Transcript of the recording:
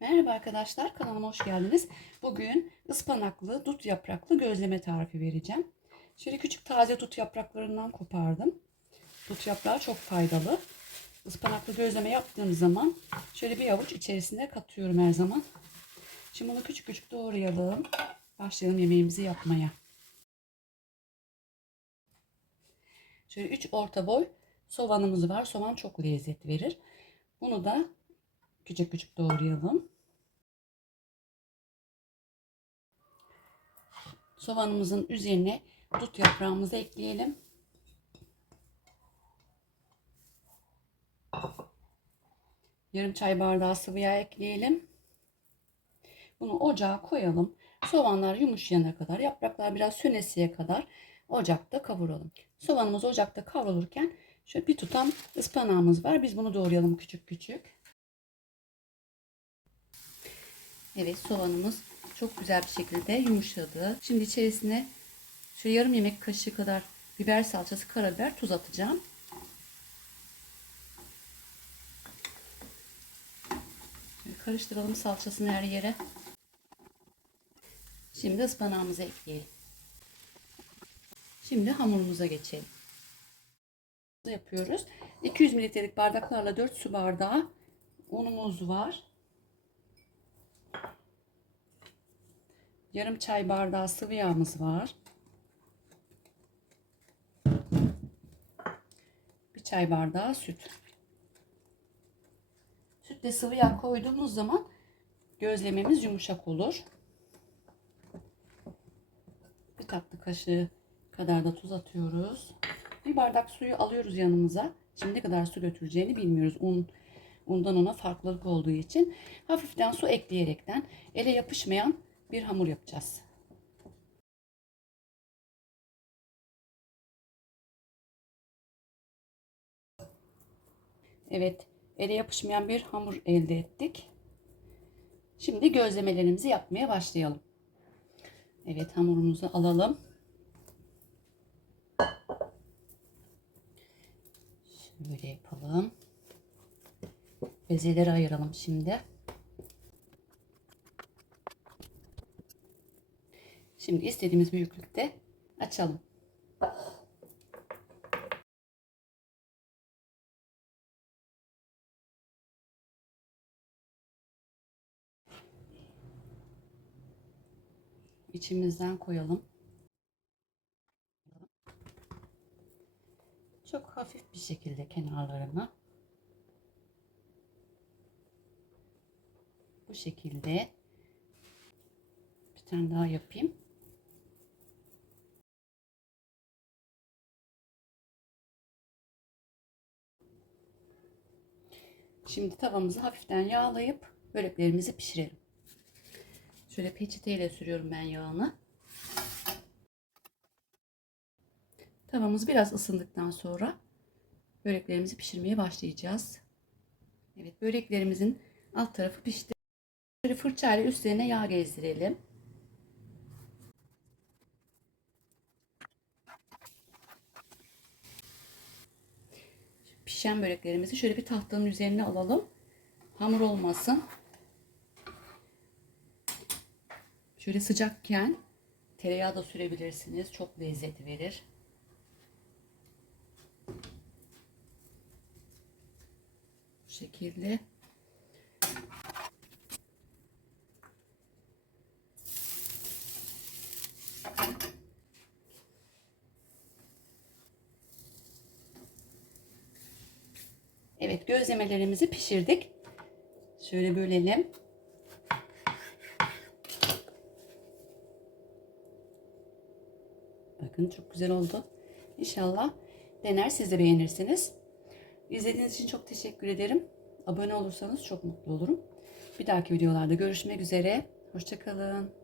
Merhaba arkadaşlar, kanalıma hoş geldiniz. Bugün ıspanaklı dut yapraklı gözleme tarifi vereceğim. Şöyle küçük taze dut yapraklarından kopardım. Dut yaprağı çok faydalı. Ispanaklı gözleme yaptığım zaman şöyle bir avuç içerisine katıyorum her zaman. Şimdi bunu küçük küçük doğrayalım. Başlayalım yemeğimizi yapmaya. Şöyle 3 orta boy soğanımız var. Soğan çok lezzet verir. Bunu da küçük küçük doğrayalım. Soğanımızın üzerine dut yaprağımızı ekleyelim. Yarım çay bardağı sıvı yağ ekleyelim. Bunu ocağa koyalım. Soğanlar yumuşayana kadar, yapraklar biraz sönesiye kadar ocakta kavuralım. Soğanımız ocakta kavrulurken şöyle bir tutam ıspanağımız var. Biz bunu doğrayalım küçük küçük. Evet soğanımız çok güzel bir şekilde yumuşadı. Şimdi içerisine şöyle yarım yemek kaşığı kadar biber salçası, karabiber, tuz atacağım. Şöyle karıştıralım salçasını her yere. Şimdi ıspanağımızı ekleyelim. Şimdi hamurumuza geçelim. Yapıyoruz. 200 mililitrelik bardaklarla 4 su bardağı unumuz var. Yarım çay bardağı sıvı yağımız var. Bir çay bardağı süt. Sütle sıvı yağ koyduğumuz zaman gözlememiz yumuşak olur. Bir tatlı kaşığı kadar da tuz atıyoruz. Bir bardak suyu alıyoruz yanımıza. Şimdi ne kadar su götüreceğini bilmiyoruz. Un undan ona farklılık olduğu için hafiften su ekleyerekten ele yapışmayan bir hamur yapacağız. Evet, ele yapışmayan bir hamur elde ettik. Şimdi gözlemelerimizi yapmaya başlayalım. Evet, hamurumuzu alalım. Şöyle yapalım. Bezeleri ayıralım şimdi. Şimdi istediğimiz büyüklükte açalım. İçimizden koyalım. Çok hafif bir şekilde kenarlarına bu şekilde bir tane daha yapayım. Şimdi tavamızı hafiften yağlayıp böreklerimizi pişirelim. Şöyle peçeteyle sürüyorum ben yağını. Tavamız biraz ısındıktan sonra böreklerimizi pişirmeye başlayacağız. Evet böreklerimizin alt tarafı pişti. Şöyle fırçayla üstlerine yağ gezdirelim. Pişen böreklerimizi şöyle bir tahtanın üzerine alalım. Hamur olmasın. Şöyle sıcakken tereyağı da sürebilirsiniz. Çok lezzet verir. Bu şekilde. Evet gözlemelerimizi pişirdik. Şöyle bölelim. Bakın çok güzel oldu. İnşallah dener siz de beğenirsiniz. İzlediğiniz için çok teşekkür ederim. Abone olursanız çok mutlu olurum. Bir dahaki videolarda görüşmek üzere. Hoşçakalın.